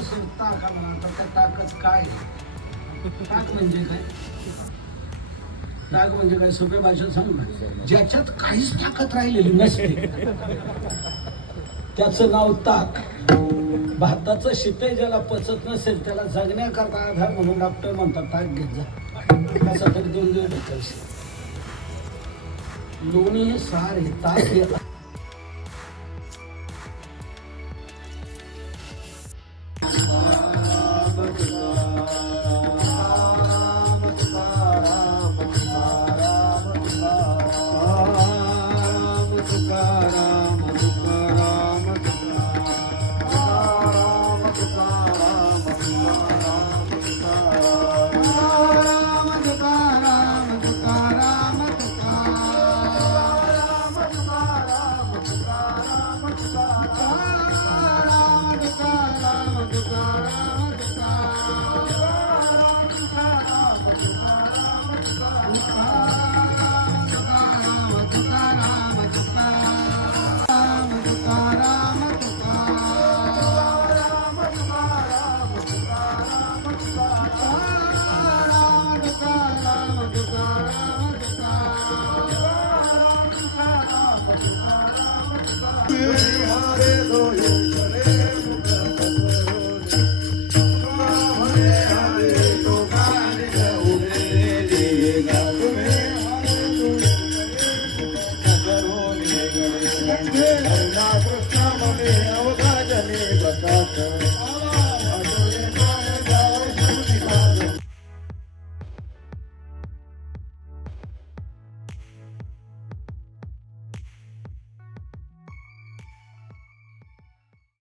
नसेल ताक म्हणा तर त्या ताकद काय ताक म्हणजे काय ताक म्हणजे काय सोप्या भाषेत सांगू ना ज्याच्यात काहीच ताकद राहिलेली नसते त्याचं नाव ताक भाताचं शिते ज्याला पचत नसेल त्याला जगण्याकरता आधार म्हणून डॉक्टर म्हणतात ताक घेत जा कसा तरी 2 दिवस भेटायचे लोणी हे सार हे ताक हे कृष्ण